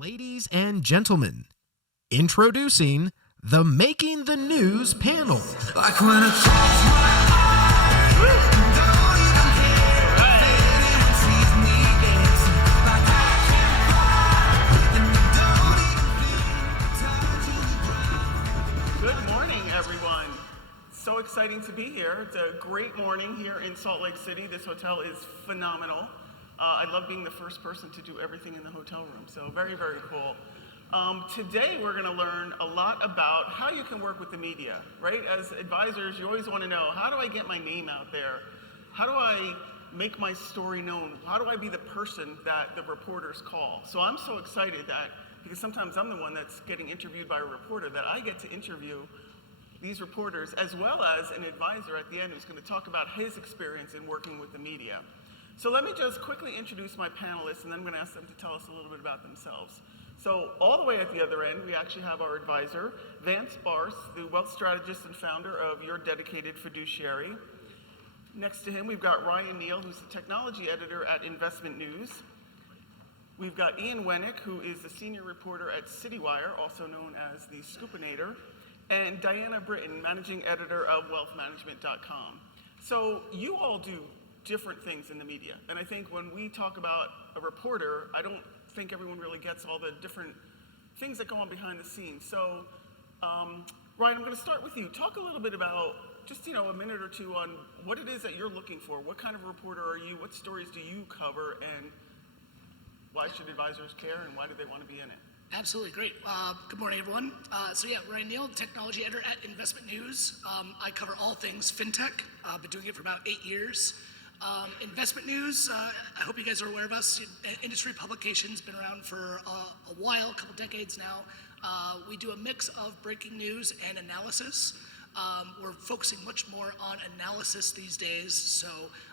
Ladies and gentlemen, introducing the Making the News panel. Like when it falls my eyes, don't even care if anyone sees me dancing like I can't fly, and you don't even feel the touch of the ground. Good morning, everyone. So exciting to be here. It's a great morning here in Salt Lake City. This hotel is phenomenal. I love being the first person to do everything in the hotel room, so very, very cool. Today we're going to learn a lot about how you can work with the media, right? As advisors, you always want to know, how do I get my name out there? How do I make my story known? How do I be the person that the reporters call? So I'm so excited that, because sometimes I'm the one that's getting interviewed by a reporter, that I get to interview these reporters as well as an advisor at the end who's going to talk about his experience in working with the media. So let me just quickly introduce my panelists, and then I'm going to ask them to tell us a little bit about themselves. So all the way at the other end, we actually have our advisor, Vance Barse, the wealth strategist and founder of Your Dedicated Fiduciary. Next to him, we've got Ryan Neal, who's the technology editor at Investment News. We've got Ian Wennick, who is the senior reporter at CityWire, also known as the Scoopinator, and Diana Britton, managing editor of wealthmanagement.com. So you all do different things in the media. And I think when we talk about a reporter, I don't think everyone really gets all the different things that go on behind the scenes. So, Ryan, I'm going to start with you. Talk a little bit about just, a minute or two on what it is that you're looking for. What kind of reporter are you? What stories do you cover? And why should advisors care? And why do they want to be in it? Absolutely, great. Good morning, everyone. Ryan Neal, technology editor at Investment News. I cover all things fintech. I've been doing it for about 8 years. Investment News, I hope you guys are aware of us. Industry publication's been around for a while, a couple decades now. We do a mix of breaking news and analysis. We're focusing much more on analysis these days, so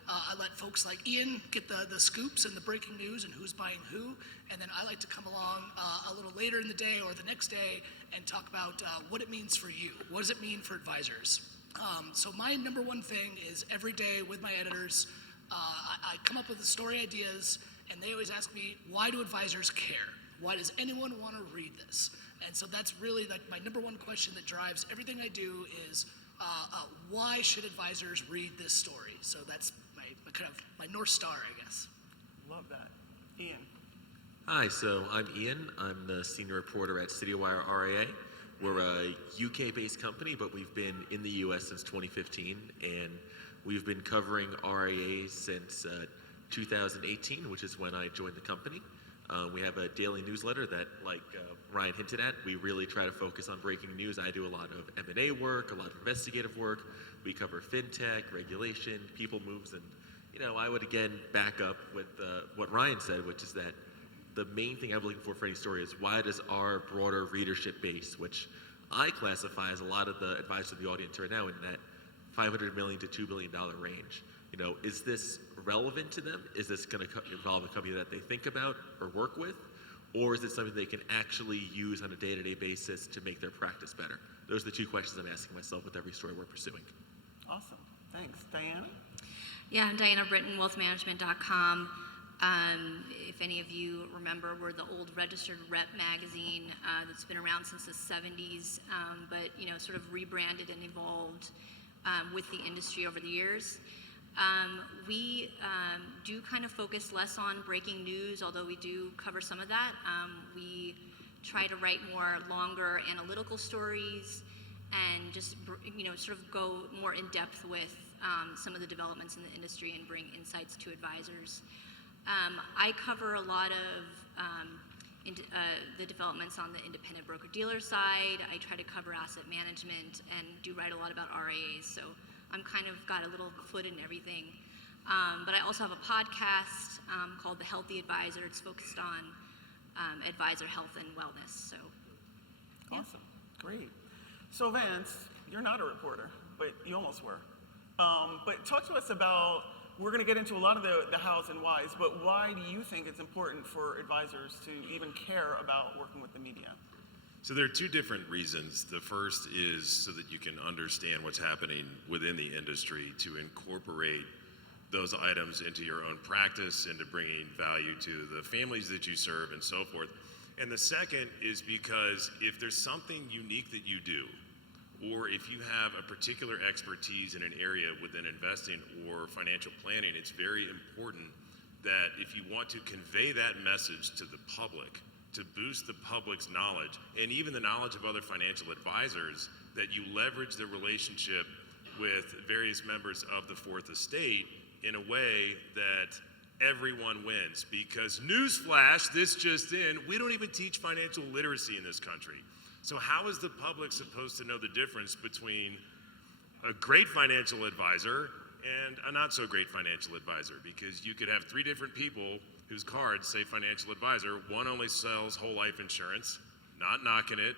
I let folks like Ian get the scoops and the breaking news and who's buying who, and then I like to come along a little later in the day or the next day and talk about what it means for you. What does it mean for advisors? So my number one thing is every day with my editors, I come up with the story ideas, and they always ask me, why do advisors care? Why does anyone want to read this? And so that's really like my number one question that drives everything I do is, why should advisors read this story? So that's my North Star, I guess. Love that. Ian. Hi, so I'm Ian. I'm the senior reporter at CityWire RIA. We're a UK-based company, but we've been in the US since 2015, and we've been covering RIAs since 2018, which is when I joined the company. We have a daily newsletter that, like Ryan hinted at, we really try to focus on breaking news. I do a lot of M&A work, a lot of investigative work. We cover fintech, regulation, people moves, and I would again back up with what Ryan said, which is that the main thing I'm looking for any story is, why does our broader readership base, which I classify as a lot of the advisors of the audience right now in that $500 million to $2 billion range, is this relevant to them? Is this going to involve a company that they think about or work with? Or is it something they can actually use on a day-to-day basis to make their practice better? Those are the two questions I'm asking myself with every story we're pursuing. Awesome. Thanks. Diana? Yeah, I'm Diana Britton, wealthmanagement.com. If any of you remember, we're the old Registered Rep magazine that's been around since the 70s, but sort of rebranded and evolved with the industry over the years. We do kind of focus less on breaking news, although we do cover some of that. We try to write more longer analytical stories and just sort of go more in depth with some of the developments in the industry and bring insights to advisors. I cover a lot of the developments on the independent broker-dealer side. I try to cover asset management and do write a lot about RIAs, so I'm kind of got a little foot in everything. But I also have a podcast called The Healthy Advisor. It's focused on advisor health and wellness. So, yeah. Awesome, great. So Vance, you're not a reporter, but you almost were. But talk to us about, we're going to get into a lot of the hows and whys, but why do you think it's important for advisors to even care about working with the media? So there are two different reasons. The first is so that you can understand what's happening within the industry, to incorporate those items into your own practice, into bringing value to the families that you serve and so forth. And the second is because if there's something unique that you do, or if you have a particular expertise in an area within investing or financial planning, it's very important that if you want to convey that message to the public, to boost the public's knowledge, and even the knowledge of other financial advisors, that you leverage the relationship with various members of the Fourth Estate in a way that everyone wins. Because newsflash, this just in, we don't even teach financial literacy in this country. So how is the public supposed to know the difference between a great financial advisor and a not so great financial advisor? Because you could have three different people whose cards say financial advisor. One only sells whole life insurance, not knocking it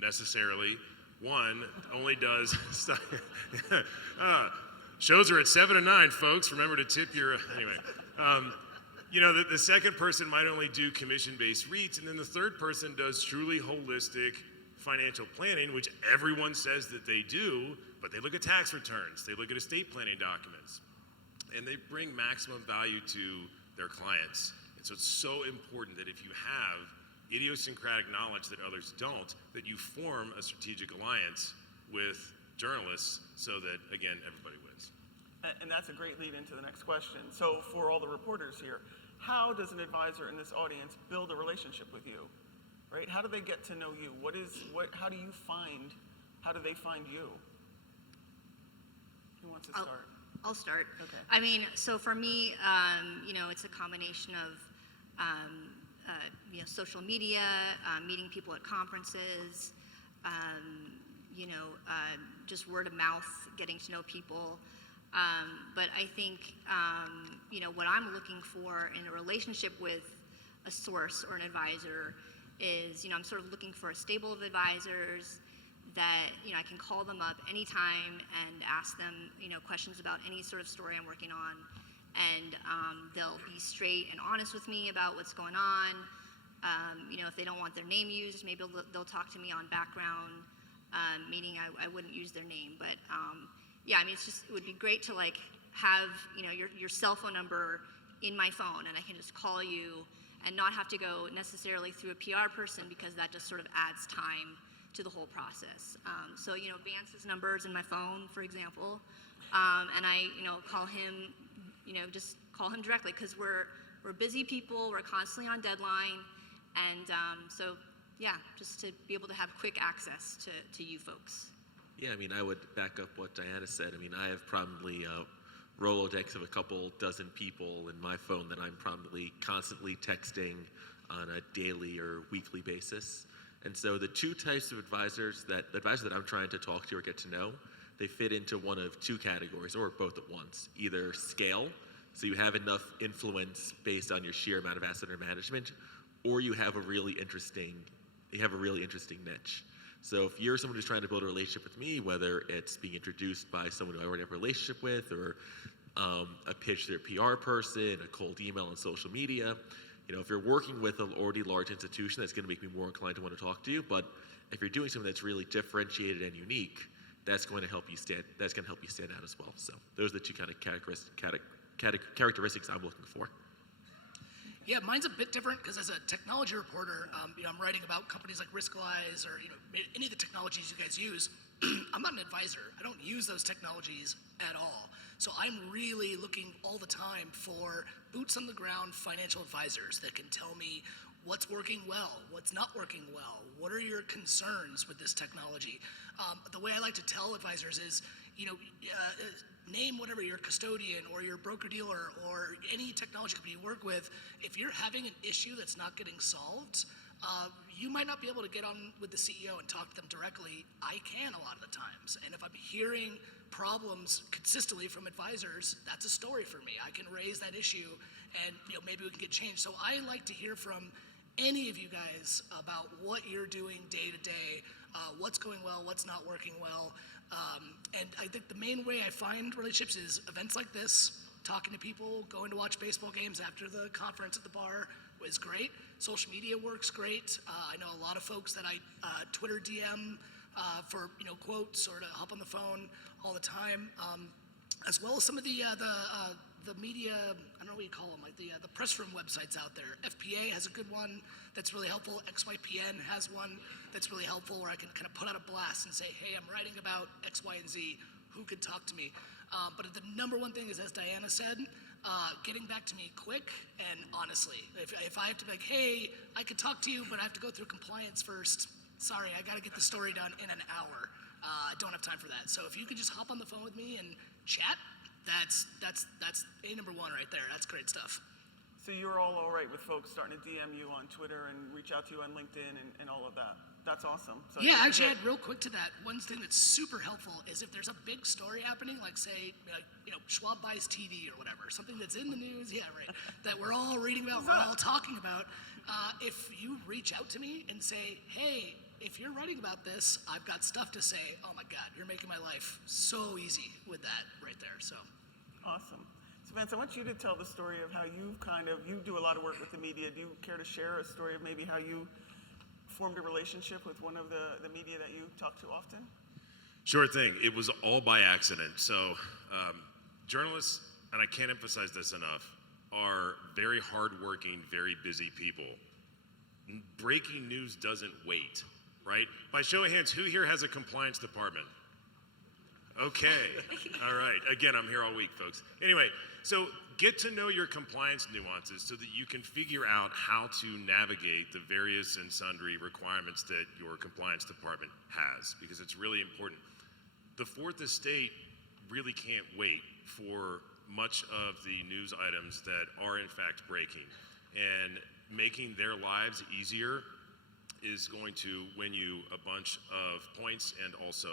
necessarily. One only does shows are at 7 and 9, folks. Remember to tip your, anyway. The second person might only do commission-based REITs, and then the third person does truly holistic financial planning, which everyone says that they do, but they look at tax returns, they look at estate planning documents, and they bring maximum value to their clients. And so it's so important that if you have idiosyncratic knowledge that others don't, that you form a strategic alliance with journalists so that, again, everybody wins. And that's a great lead into the next question. So for all the reporters here, how does an advisor in this audience build a relationship with you? Right? How do they get to know you? How do they find you? Who wants to start? I'll start. Okay. I mean, so for me, it's a combination of, social media, meeting people at conferences, just word of mouth, getting to know people. But I think, what I'm looking for in a relationship with a source or an advisor is, I'm sort of looking for a stable of advisors that, I can call them up anytime and ask them, questions about any sort of story I'm working on. And they'll be straight and honest with me about what's going on. If they don't want their name used, maybe they'll talk to me on background, meaning I wouldn't use their name. But it would be great to have, your cell phone number in my phone, and I can just call you and not have to go necessarily through a PR person, because that just sort of adds time to the whole process. Vance's number is in my phone, for example, and I, call him, just call him directly, because we're busy people, we're constantly on deadline, and just to be able to have quick access to you folks. Yeah, I would back up what Diana said. I have probably Rolodex of a couple dozen people in my phone that I'm probably constantly texting on a daily or weekly basis. And so the two types of advisors that I'm trying to talk to or get to know, they fit into one of two categories, or both at once. Either scale, so you have enough influence based on your sheer amount of asset under management, or you have a really interesting niche. So if you're someone who's trying to build a relationship with me, whether it's being introduced by someone who I already have a relationship with, or a pitch to their PR person, a cold email on social media, if you're working with an already large institution, that's going to make me more inclined to want to talk to you. But if you're doing something that's really differentiated and unique, that's going to help you stand out as well. So those are the two kind of characteristics I'm looking for. Yeah, mine's a bit different because as a technology reporter, I'm writing about companies like Riskalyze or any of the technologies you guys use. I'm not an advisor. I don't use those technologies at all. So I'm really looking all the time for boots on the ground financial advisors that can tell me what's working well, what's not working well, what are your concerns with this technology. The way I like to tell advisors is, name whatever your custodian or your broker-dealer or any technology company you work with. If you're having an issue that's not getting solved, you might not be able to get on with the CEO and talk to them directly. I can a lot of the times. And if I'm hearing problems consistently from advisors, that's a story for me. I can raise that issue and maybe we can get changed. So I like to hear from any of you guys about what you're doing day to day, what's going well, what's not working well. And I think the main way I find relationships is events like this, talking to people, going to watch baseball games after the conference at the bar is great. Social media works great. I know a lot of folks that I Twitter DM for quotes or to hop on the phone all the time, as well as some of the the media, I don't know what you call them, like the press room websites out there. FPA has a good one that's really helpful. XYPN has one that's really helpful where I can kind of put out a blast and say, hey, I'm writing about X, Y, and Z. Who could talk to me? But the number one thing is, as Diana said, getting back to me quick and honestly. If I have to be like, hey, I could talk to you, but I have to go through compliance first. Sorry, I got to get the story done in an hour. I don't have time for that. So if you could just hop on the phone with me and chat, that's A number one right there. That's great stuff. So you're all right with folks starting to DM you on Twitter and reach out to you on LinkedIn and all of that. That's awesome. So Yeah, actually, I'd real quick to that. One thing that's super helpful is if there's a big story happening, like say, Schwab buys TD or whatever, something that's in the news, yeah, right, that we're all reading about, we're all talking about. If you reach out to me and say, hey, if you're writing about this, I've got stuff to say. Oh my God, you're making my life so easy with that right there. So Awesome. So Vance, I want you to tell the story of how you do a lot of work with the media. Do you care to share a story of maybe how you formed a relationship with one of the media that you talk to often? Sure thing. It was all by accident. So journalists, and I can't emphasize this enough, are very hardworking, very busy people. Breaking news doesn't wait, right? By show of hands, who here has a compliance department? Okay, all right. Again, I'm here all week, folks. Anyway, so get to know your compliance nuances so that you can figure out how to navigate the various and sundry requirements that your compliance department has, because it's really important. The fourth estate really can't wait for much of the news items that are in fact breaking, and making their lives easier is going to win you a bunch of points and also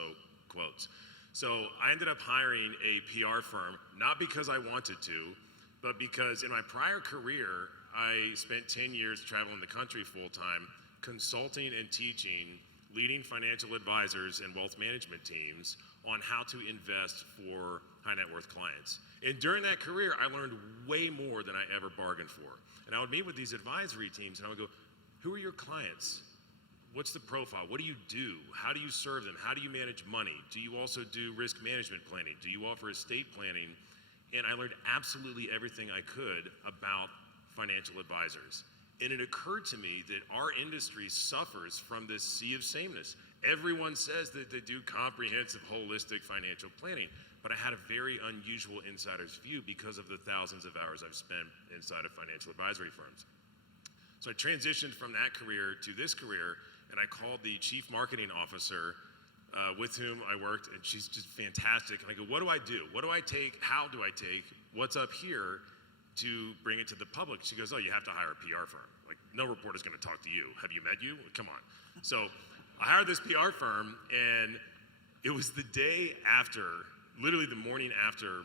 quotes. So I ended up hiring a PR firm, not because I wanted to, but because in my prior career, I spent 10 years traveling the country full time, consulting and teaching leading financial advisors and wealth management teams on how to invest for high net worth clients. And during that career, I learned way more than I ever bargained for. And I would meet with these advisory teams and I would go, who are your clients? What's the profile? What do you do? How do you serve them? How do you manage money? Do you also do risk management planning? Do you offer estate planning? And I learned absolutely everything I could about financial advisors. And it occurred to me that our industry suffers from this sea of sameness. Everyone says that they do comprehensive, holistic financial planning, but I had a very unusual insider's view because of the thousands of hours I've spent inside of financial advisory firms. So I transitioned from that career to this career, and I called the chief marketing officer with whom I worked, and she's just fantastic. And I go, what do I do? What do I take? How do I take what's up here to bring it to the public? She goes, oh, you have to hire a PR firm. Like, no reporter's gonna talk to you. Have you met you? Come on. So I hired this PR firm, and it was the day after, literally the morning after,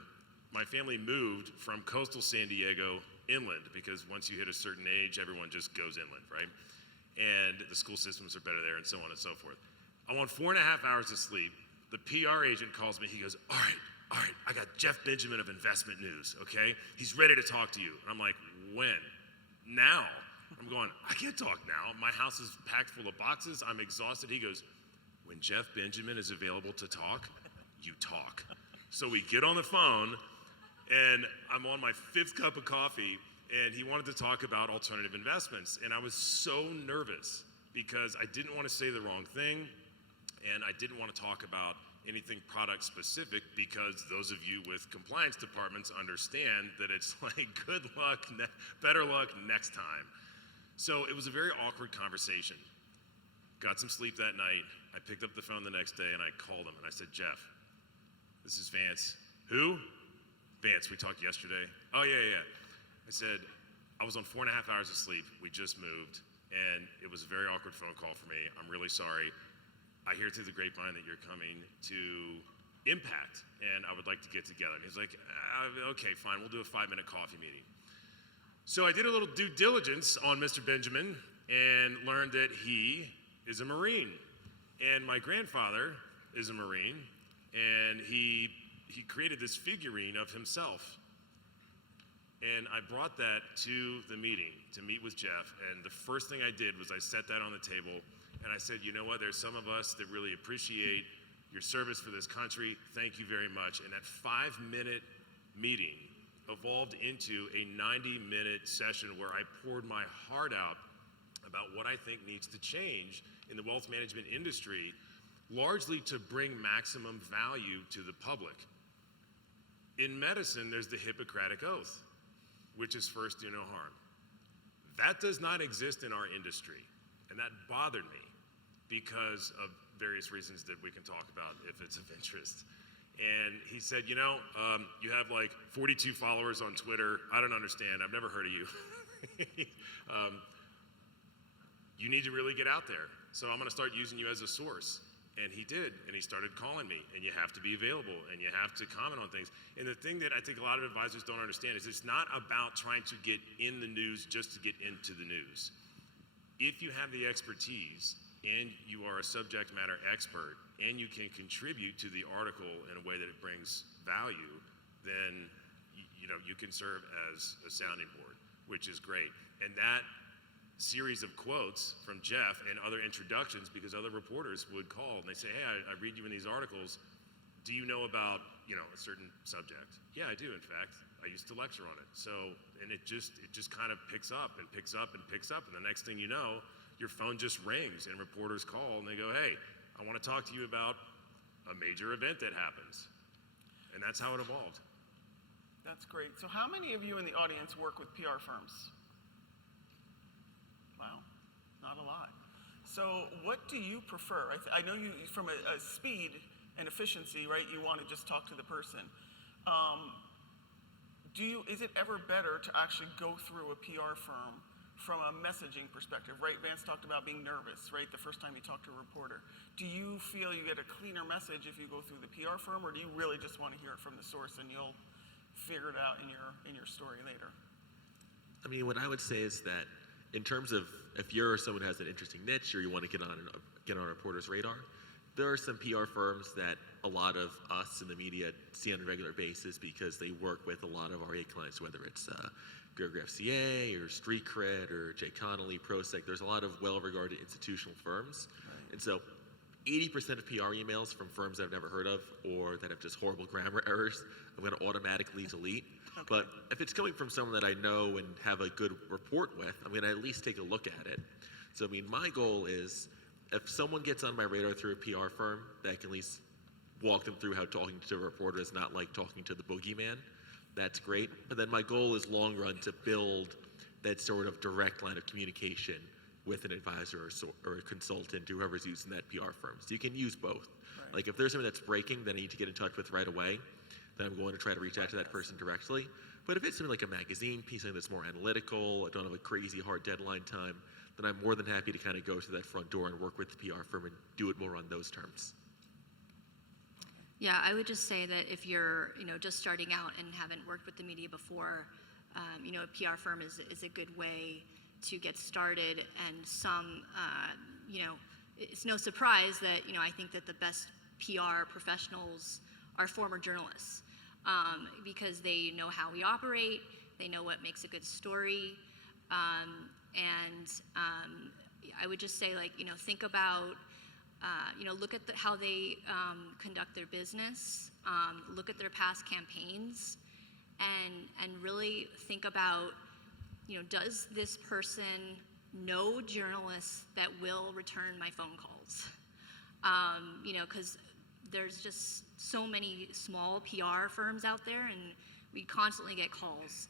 my family moved from coastal San Diego inland, because once you hit a certain age, everyone just goes inland, right? And the school systems are better there, and so on and so forth. I'm on 4.5 hours of sleep. The PR agent calls me. He goes, all right, I got Jeff Benjamin of Investment News, okay? He's ready to talk to you. And I'm like, when? Now. I'm going, I can't talk now. My house is packed full of boxes. I'm exhausted. He goes, when Jeff Benjamin is available to talk, you talk. So we get on the phone, and I'm on my 5th cup of coffee, and he wanted to talk about alternative investments. And I was so nervous because I didn't want to say the wrong thing, and I didn't want to talk about anything product specific, because those of you with compliance departments understand that it's like, good luck, better luck next time. So it was a very awkward conversation. Got some sleep that night. I picked up the phone the next day and I called him and I said, Jeff, this is Vance. Who? Vance, we talked yesterday. Oh, yeah. I said, I was on 4.5 hours of sleep. We just moved, and it was a very awkward phone call for me. I'm really sorry. I hear through the grapevine that you're coming to Impact, and I would like to get together. And he's like, okay, fine, we'll do a 5-minute coffee meeting. So I did a little due diligence on Mr. Benjamin and learned that he is a Marine, and my grandfather is a Marine, and he created this figurine of himself. And I brought that to the meeting to meet with Jeff, and the first thing I did was I set that on the table, and I said, you know what, there's some of us that really appreciate your service for this country. Thank you very much. And that 5-minute meeting evolved into a 90-minute session where I poured my heart out about what I think needs to change in the wealth management industry, largely to bring maximum value to the public. In medicine, there's the Hippocratic Oath, which is first do no harm. That does not exist in our industry, and that bothered me because of various reasons that we can talk about if it's of interest. And he said, you have like 42 followers on Twitter. I don't understand. I've never heard of you. You need to really get out there. So I'm going to start using you as a source. And he did, and he started calling me, and you have to be available, and you have to comment on things. And the thing that I think a lot of advisors don't understand is it's not about trying to get in the news just to get into the news. If you have the expertise, and you are a subject matter expert, and you can contribute to the article in a way that it brings value, then you can serve as a sounding board, which is great. And that series of quotes from Jeff and other introductions, because other reporters would call and they say, hey, I read you in these articles. Do you know about a certain subject? Yeah, I do. In fact, I used to lecture on it. So, and it just kind of picks up and picks up and picks up, and the next thing you know, your phone just rings and reporters call and they go, hey, I want to talk to you about a major event that happens. And that's how it evolved. That's great. So how many of you in the audience work with PR firms? Wow, not a lot. So what do you prefer? I know you, from a speed and efficiency, right, you want to just talk to the person. Is it ever better to actually go through a PR firm from a messaging perspective, right? Vance talked about being nervous, right, the first time you talk to a reporter. Do you feel you get a cleaner message if you go through the PR firm, or do you really just want to hear it from the source and you'll figure it out in your story later? I mean, what I would say is that in terms of if you're someone who has an interesting niche or you want to get on a reporter's radar, there are some PR firms that a lot of us in the media see on a regular basis because they work with a lot of RA clients, whether it's Gregory FCA or Street Cred or Jay Connolly, ProSec. There's a lot of well-regarded institutional firms. Right. And so 80% of PR emails from firms that I've never heard of or that have just horrible grammar errors, I'm going to automatically delete. Okay. But if it's coming from someone that I know and have a good rapport with, I'm going to at least take a look at it. So, I mean, my goal is if someone gets on my radar through a PR firm, that I can at least walk them through how talking to a reporter is not like talking to the boogeyman. That's great. But then my goal is long run to build that sort of direct line of communication with an advisor or a consultant, whoever's using that PR firm. So you can use both. Right. Like if there's something that's breaking that I need to get in touch with right away, then I'm going to try to reach out to that person directly. But if it's something like a magazine piece, something that's more analytical, I don't have a crazy hard deadline time, then I'm more than happy to kind of go through that front door and work with the PR firm and do it more on those terms. Yeah, I would just say that if you're, just starting out and haven't worked with the media before, a PR firm is a good way to get started. And some, it's no surprise that, I think that the best PR professionals are former journalists because they know how we operate, they know what makes a good story, and I would just say, think about, look at how they conduct their business, look at their past campaigns, and really think about, does this person know journalists that will return my phone calls? Because there's just so many small PR firms out there, and we constantly get calls.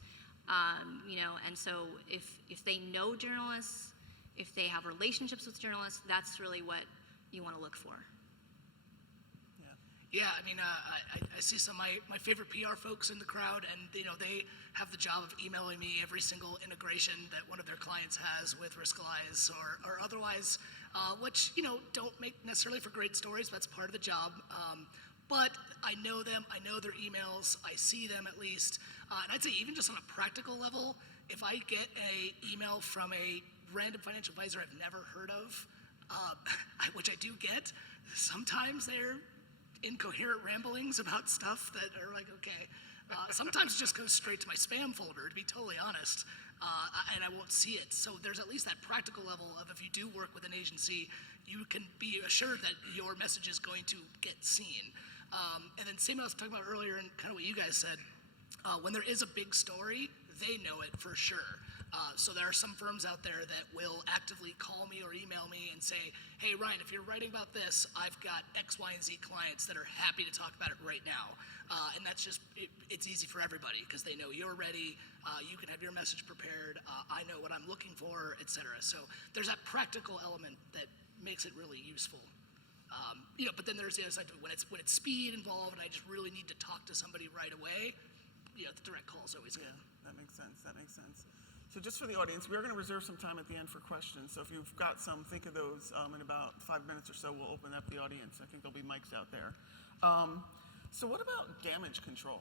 And so if they know journalists, if they have relationships with journalists, that's really what you want to look for. Yeah, I mean, I see some of my favorite PR folks in the crowd, and they have the job of emailing me every single integration that one of their clients has with Riskalyze or otherwise, which don't make necessarily for great stories. But that's part of the job. But I know them, I know their emails, I see them at least, and I'd say even just on a practical level, if I get an email from a random financial advisor I've never heard of, which I do get, sometimes they're incoherent ramblings about stuff that are like, okay. Sometimes it just goes straight to my spam folder, to be totally honest, and I won't see it. So there's at least that practical level of if you do work with an agency, you can be assured that your message is going to get seen. And then same I was talking about earlier and kind of what you guys said, When there is a big story, they know it for sure. So there are some firms out there that will actively call me or email me and say, hey, Ryan, if you're writing about this, I've got X, Y, and Z clients that are happy to talk about it right now. And that's just, it's easy for everybody because they know you're ready, you can have your message prepared, I know what I'm looking for, etc. So there's that practical element that makes it really useful. But then there's the other side to it. When it's speed involved and I just really need to talk to somebody right away, the direct call is always good. That makes sense. So just for the audience, we're going to reserve some time at the end for questions. So if you've got some, think of those in about 5 minutes or so. We'll open up the audience. I think there'll be mics out there. So what about damage control?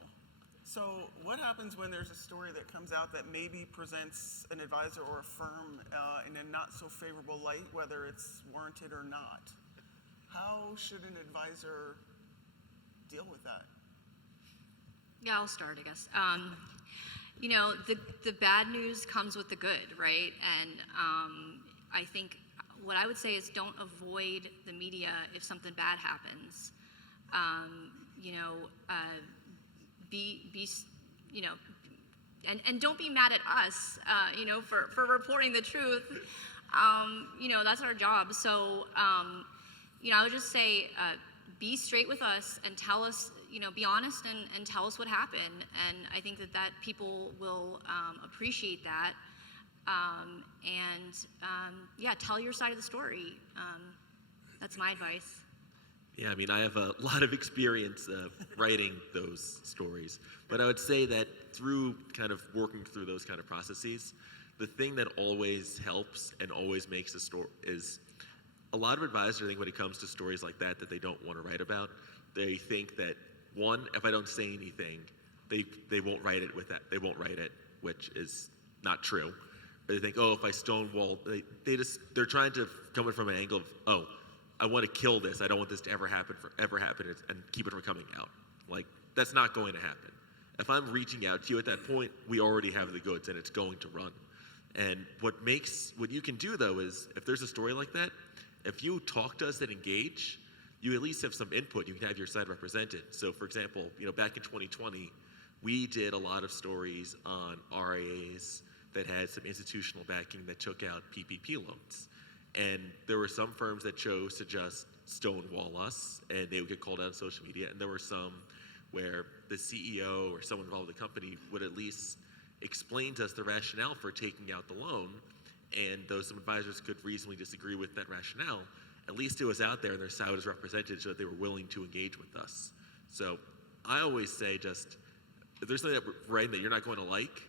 So what happens when there's a story that comes out that maybe presents an advisor or a firm in a not so favorable light, whether it's warranted or not? How should an advisor deal with that? Yeah, I'll start, I guess. The bad news comes with the good, right? And I think what I would say is don't avoid the media if something bad happens. And don't be mad at us, for reporting the truth. That's our job. So, I would just say, be straight with us and tell us, be honest and tell us what happened. And I think that people will appreciate that. Tell your side of the story. That's my advice. Yeah, I mean, I have a lot of experience writing those stories, but I would say that through kind of working through those kind of processes, the thing that always helps and always makes a story is a lot of advisors, I think, when it comes to stories like that they don't want to write about, they think that, one, if I don't say anything, they won't write it with that. They won't write it, which is not true. But they think, if I stonewall, they're trying to come in from an angle of, I want to kill this. I don't want this to ever happen and keep it from coming out. Like, that's not going to happen. If I'm reaching out to you at that point, we already have the goods and it's going to run. And what you can do though is, if there's a story like that, if you talk to us and engage, you at least have some input. You can have your side represented. So for example, back in 2020, we did a lot of stories on RIAs that had some institutional backing that took out PPP loans. And there were some firms that chose to just stonewall us and they would get called out on social media. And there were some where the CEO or someone involved with the company would at least explain to us the rationale for taking out the loan. And though some advisors could reasonably disagree with that rationale, at least it was out there and their side was represented so that they were willing to engage with us. So I always say just, if there's something that you're not going to like,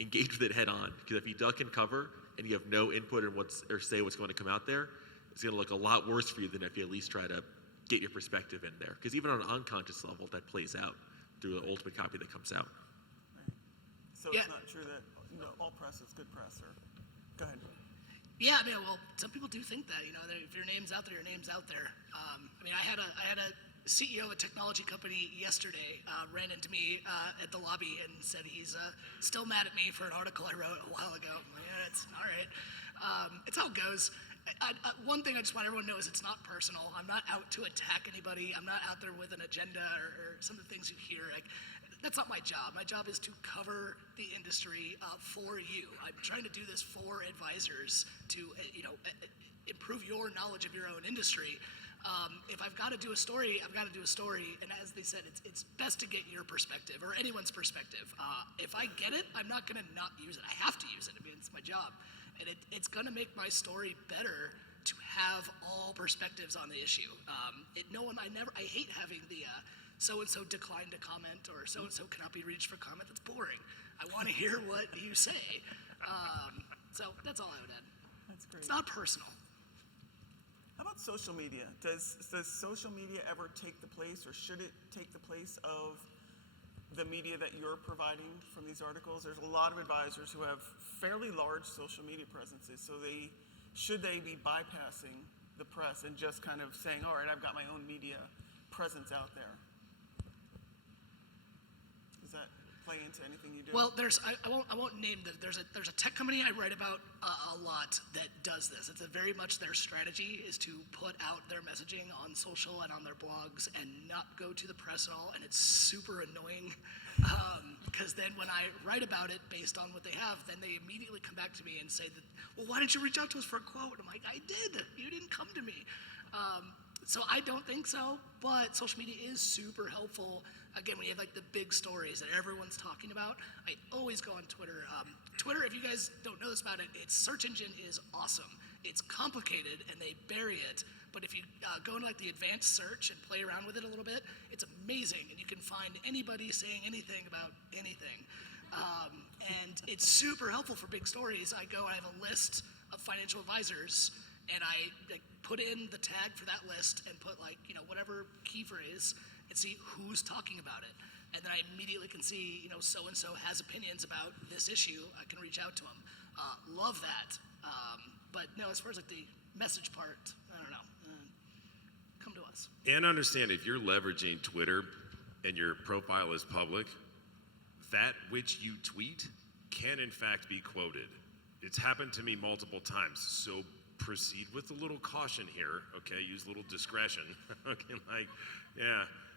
engage with it head on. Because if you duck and cover and you have no input in or say what's going to come out there, it's going to look a lot worse for you than if you at least try to get your perspective in there. Because even on an unconscious level, that plays out through the ultimate copy that comes out. Right. So it's not true that all press is good press, or go ahead. Yeah, some people do think that, if your name's out there, your name's out there. I had a CEO of a technology company yesterday ran into me at the lobby and said he's still mad at me for an article I wrote a while ago. I'm like, yeah, it's all right. It's how it goes. One thing I just want everyone to know is it's not personal. I'm not out to attack anybody. I'm not out there with an agenda or some of the things you hear. That's not my job. My job is to cover the industry for you. I'm trying to do this for advisors to, improve your knowledge of your own industry. If I've got to do a story, I've got to do a story. And as they said, it's best to get your perspective or anyone's perspective. If I get it, I'm not going to not use it. I have to use it. It's my job. And it's going to make my story better to have all perspectives on the issue. I hate having the so-and-so declined to comment or so-and-so cannot be reached for comment. That's boring. I want to hear what you say. So that's all I would add. That's great. It's not personal. How about social media? Does social media ever take the place, or should it take the place of the media that you're providing from these articles? There's a lot of advisors who have fairly large social media presences, so should they be bypassing the press and just kind of saying, all right, I've got my own media presence out there? Is that? play into anything you do? Well, I won't name there's a tech company I write about a lot that does this. It's very much their strategy is to put out their messaging on social and on their blogs and not go to the press at all. And it's super annoying because then when I write about it based on what they have, then they immediately come back to me and say that, well, why didn't you reach out to us for a quote? I'm like, I did. You didn't come to me. So I don't think so, but social media is super helpful. Again, when you have like the big stories that everyone's talking about, I always go on Twitter. Twitter, if you guys don't know this about it, its search engine is awesome. It's complicated and they bury it, but if you go into like the advanced search and play around with it a little bit, it's amazing and you can find anybody saying anything about anything. And it's super helpful for big stories. I have a list of financial advisors and I put in the tag for that list and put whatever key phrase and see who's talking about it. And then I immediately can see, so-and-so has opinions about this issue. I can reach out to them. Love that. But no, as far as the message part, I don't know. Come to us. And understand, if you're leveraging Twitter and your profile is public, that which you tweet can in fact be quoted. It's happened to me multiple times. So proceed with a little caution here, okay? Use a little discretion. Okay,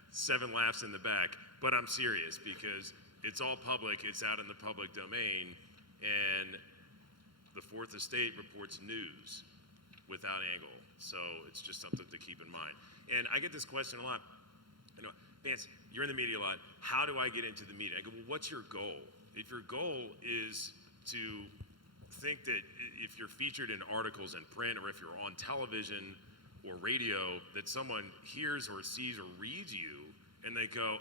7 laughs in the back. But I'm serious because it's all public, it's out in the public domain, and the Fourth Estate reports news without angle. So it's just something to keep in mind. And I get this question a lot. Vance, you're in the media a lot. How do I get into the media? I go, well, what's your goal? If your goal is to think that if you're featured in articles in print or if you're on television or radio, that someone hears or sees or reads you and they go,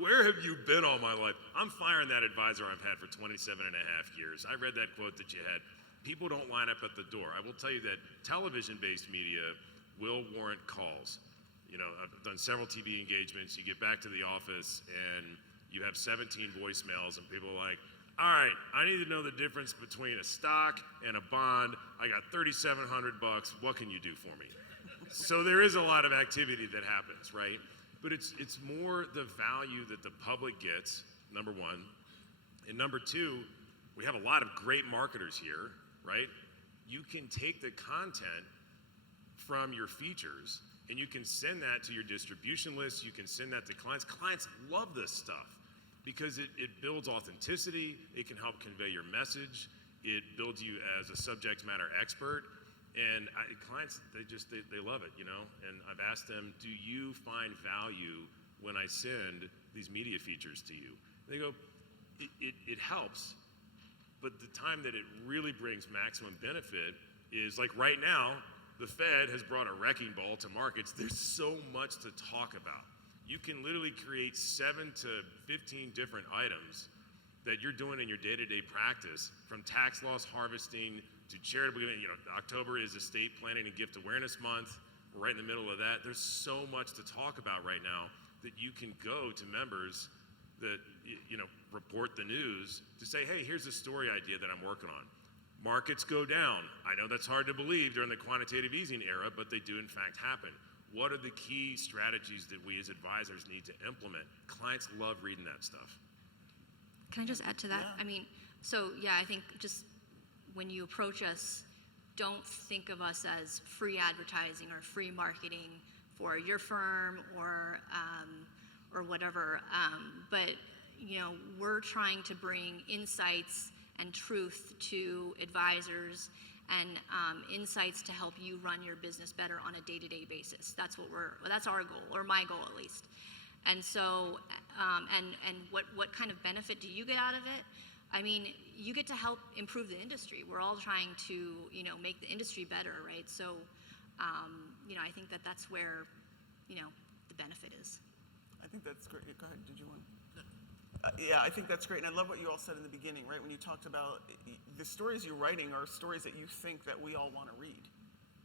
where have you been all my life? I'm firing that advisor I've had for 27 and a half years. I read that quote that you had. People don't line up at the door. I will tell you that television-based media will warrant calls. I've done several TV engagements. You get back to the office and you have 17 voicemails and people are like, all right, I need to know the difference between a stock and a bond. I got $3,700. What can you do for me? So there is a lot of activity that happens, right? But it's more the value that the public gets, number one. And number two, we have a lot of great marketers here, right? You can take the content from your features and you can send that to your distribution list. You can send that to clients. Clients love this stuff because it builds authenticity. It can help convey your message. It builds you as a subject matter expert. And clients, they love it, And I've asked them, do you find value when I send these media features to you? They go, it helps, but the time that it really brings maximum benefit is like right now, the Fed has brought a wrecking ball to markets. There's so much to talk about. You can literally create 7 to 15 different items that you're doing in your day-to-day practice, from tax loss harvesting to charitable giving. October is Estate Planning and Gift Awareness Month. We're right in the middle of that. There's so much to talk about right now that you can go to members that report the news to say, hey, here's a story idea that I'm working on. Markets go down. I know that's hard to believe during the quantitative easing era, but they do in fact happen. What are the key strategies that we as advisors need to implement? Clients love reading that stuff. Can I just add to that? Yeah. I think just when you approach us, don't think of us as free advertising or free marketing for your firm or whatever. But we're trying to bring insights and truth to advisors and insights to help you run your business better on a day-to-day basis. That's our goal, or my goal at least. And so, and what kind of benefit do you get out of it? I mean, you get to help improve the industry. We're all trying to, make the industry better, right? So, I think that's where, the benefit is. I think that's great. Go ahead. Did you want? Yeah, I think that's great. And I love what you all said in the beginning, right? When you talked about the stories you're writing are stories that you think that we all want to read,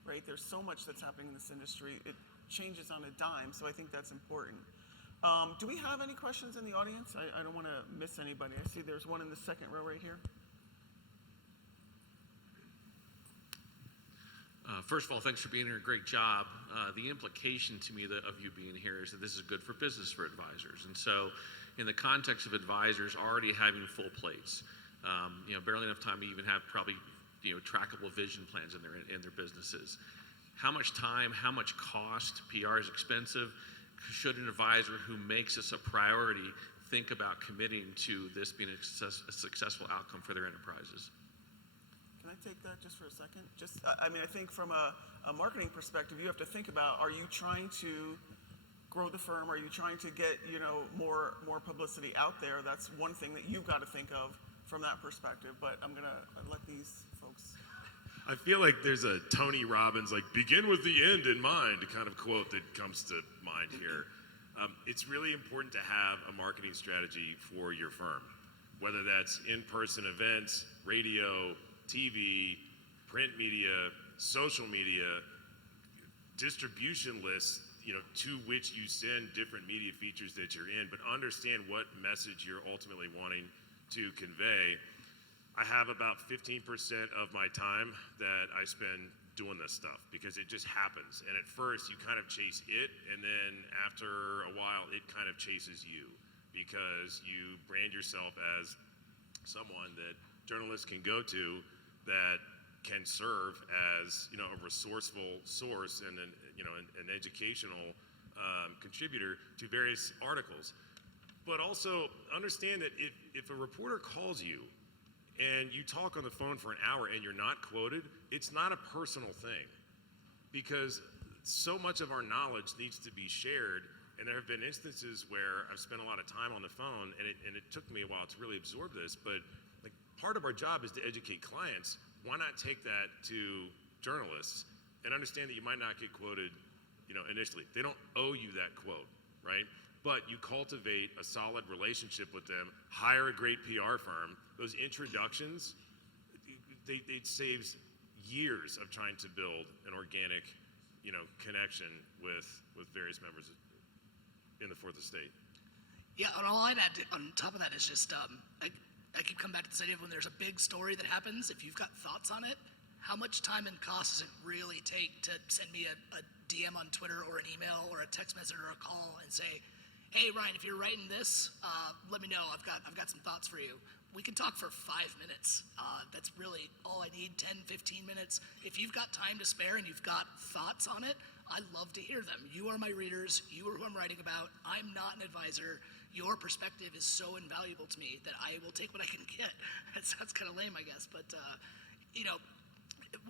right? There's so much that's happening in this industry. It changes on a dime, so I think that's important. Do we have any questions in the audience? I don't want to miss anybody. I see there's one in the second row right here. First of all, thanks for being here. Great job. The implication to me of you being here is that this is good for business for advisors. And so in the context of advisors already having full plates, barely enough time to even have probably, trackable vision plans in their businesses. How much time, how much cost? PR is expensive. Should an advisor who makes this a priority think about committing to this being a successful outcome for their enterprises? Can I take that just for a second? I think from a marketing perspective, you have to think about, are you trying to grow the firm? Are you trying to get, more publicity out there? That's one thing that you've got to think of from that perspective, but I'm gonna let these folks. I feel like there's a Tony Robbins, begin with the end in mind kind of quote that comes to mind here. It's really important to have a marketing strategy for your firm, whether that's in-person events, radio, TV, print media, social media, distribution lists, to which you send different media features that you're in, but understand what message you're ultimately wanting to convey. I have about 15% of my time that I spend doing this stuff because it just happens. And at first you kind of chase it, and then after a while it kind of chases you because you brand yourself as someone that journalists can go to that can serve as a resourceful source and an educational contributor to various articles. But also understand that if a reporter calls you and you talk on the phone for an hour and you're not quoted, it's not a personal thing because so much of our knowledge needs to be shared. And there have been instances where I've spent a lot of time on the phone and it took me a while to really absorb this, but part of our job is to educate clients. Why not take that to journalists and understand that you might not get quoted, initially. They don't owe you that quote, right? But you cultivate a solid relationship with them, hire a great PR firm. Those introductions, it saves years of trying to build an organic, connection with various members in the Fourth Estate. Yeah, and all I'd add on top of that is just, I keep coming back to this idea of when there's a big story that happens, if you've got thoughts on it, how much time and cost does it really take to send me a DM on Twitter or an email or a text message or a call and say, hey, Ryan, if you're writing this, let me know. I've got some thoughts for you. We can talk for 5 minutes. That's really all I need, 10, 15 minutes. If you've got time to spare and you've got thoughts on it, I'd love to hear them. You are my readers. You are who I'm writing about. I'm not an advisor. Your perspective is so invaluable to me that I will take what I can get. That sounds kind of lame, I guess, but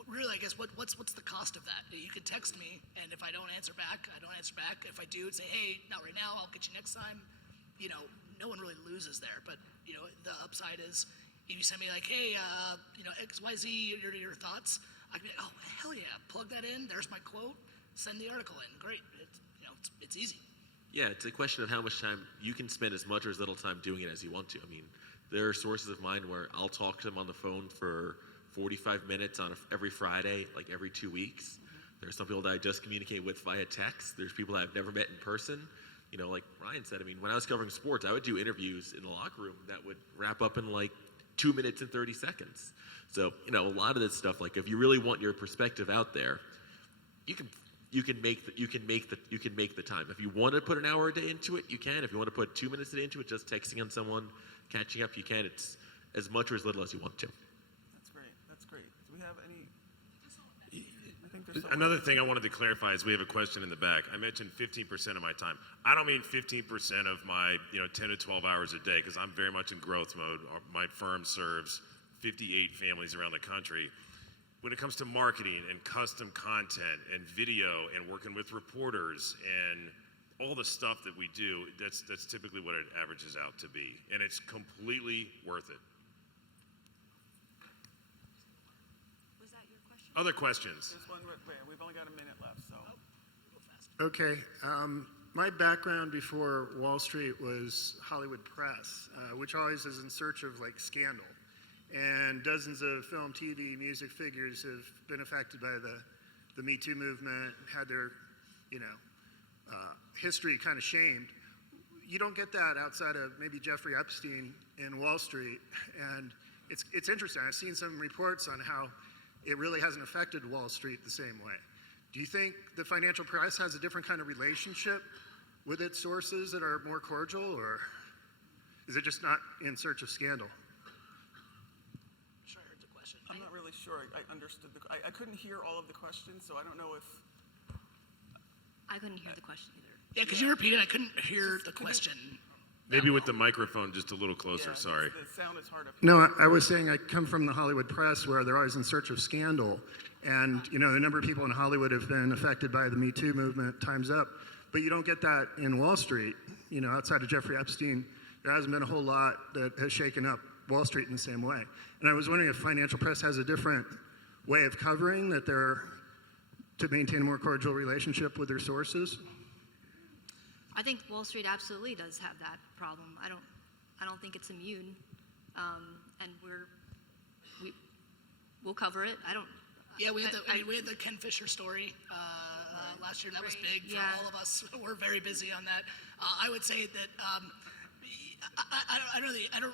really, I guess what's the cost of that? You can text me, and if I don't answer back, I don't answer back. If I do, say, hey, not right now. I'll get you next time. No one really loses there, but the upside is if you send me hey, XYZ, your thoughts. I can be oh hell yeah, plug that in. There's my quote. Send the article in. Great. It's easy. Yeah, it's a question of how much time you can spend, as much or as little time doing it as you want to. I mean, there are sources of mine where I'll talk to them on the phone for 45 minutes every Friday, every 2 weeks. There are some people that I just communicate with via text. There's people that I've never met in person. Like Ryan said, when I was covering sports, I would do interviews in the locker room that would wrap up in 2 minutes and 30 seconds. So, a lot of this stuff, if you really want your perspective out there, you can make the time. If you want to put an hour a day into it, you can. If you want to put 2 minutes a day into it, just texting on someone, catching up, you can. It's as much or as little as you want to. That's great. Do we have any? I think there's Another thing I wanted to clarify is we have a question in the back. I mentioned 15% of my time. I don't mean 15% of my 10 to 12 hours a day because I'm very much in growth mode. My firm serves 58 families around the country. When it comes to marketing and custom content and video and working with reporters and all the stuff that we do, that's typically what it averages out to be. And it's completely worth it. Was that your question? Other questions? There's one. Wait, we've only got a minute left, so. Go fast. Okay. My background before Wall Street was Hollywood press, which always is in search of scandal. And dozens of film, TV, music figures have been affected by the Me Too movement, had their, history kind of shamed. You don't get that outside of maybe Jeffrey Epstein in Wall Street. And it's interesting. I've seen some reports on how it really hasn't affected Wall Street the same way. Do you think the financial press has a different kind of relationship with its sources that are more cordial, or? Is it just not in search of scandal? I'm sure I heard the question. I'm not really sure I understood I couldn't hear all of the questions, so I don't know if. I couldn't hear the question either. Yeah, because you repeated, I couldn't hear the question. Maybe with the microphone just a little closer, Yeah, sorry. The sound is hard up here. No, I was saying I come from the Hollywood press where they're always in search of scandal. And, the number of people in Hollywood have been affected by the Me Too movement, time's up. But you don't get that in Wall Street. Outside of Jeffrey Epstein, there hasn't been a whole lot that has shaken up Wall Street in the same way. And I was wondering if financial press has a different way of covering that they're to maintain a more cordial relationship with their sources. I think Wall Street absolutely does have that problem. I don't think it's immune, and we'll cover it. Yeah, we had the Ken Fisher story last year. That was big for all of us. We're very busy on that. I would say that I don't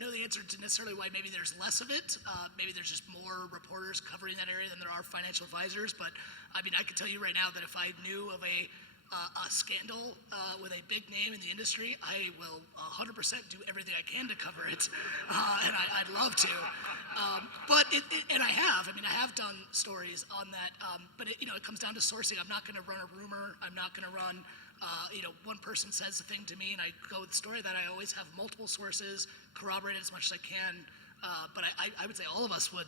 know the answer to necessarily why maybe there's less of it. Maybe there's just more reporters covering that area than there are financial advisors. But I could tell you right now that if I knew of a scandal with a big name in the industry, I will 100% do everything I can to cover it, and I'd love to. But and I have done stories on that. But it comes down to sourcing. I'm not going to run a rumor. I'm not going to run. One person says a thing to me, and I go with the story. That I always have multiple sources, corroborate it as much as I can. But I would say all of us would.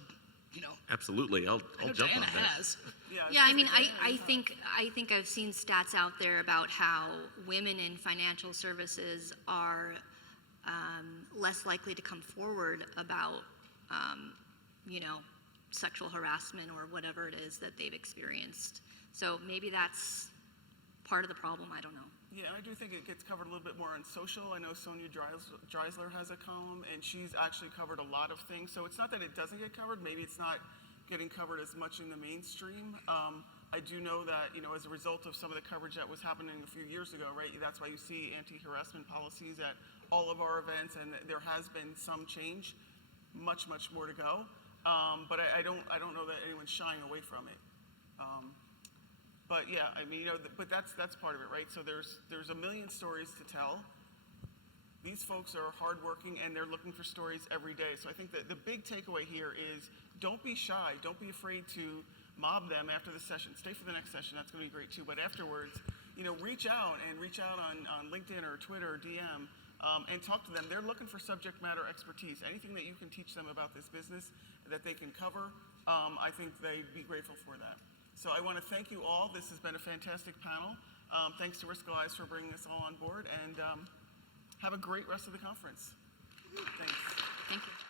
Absolutely, I'll jump Diana on that. has. Yeah, I think I've seen stats out there about how women in financial services are less likely to come forward about sexual harassment or whatever it is that they've experienced. So maybe that's part of the problem. I don't know. Yeah, I do think it gets covered a little bit more on social. I know Sonia Dreisler has a column, and she's actually covered a lot of things. So it's not that it doesn't get covered. Maybe it's not getting covered as much in the mainstream. I do know that, as a result of some of the coverage that was happening a few years ago, right? That's why you see anti-harassment policies at all of our events, and there has been some change. Much, much more to go. But I don't know that anyone's shying away from it. But yeah, but that's part of it, right? So there's a million stories to tell. These folks are hardworking and they're looking for stories every day. So I think that the big takeaway here is don't be shy. Don't be afraid to mob them after the session. Stay for the next session. That's going to be great too. But afterwards, reach out on LinkedIn or Twitter or DM and talk to them. They're looking for subject matter expertise. Anything that you can teach them about this business that they can cover, I think they'd be grateful for that. So I want to thank you all. This has been a fantastic panel. Thanks to Riskalyze for bringing us all on board, and have a great rest of the conference. Thanks. Thank you.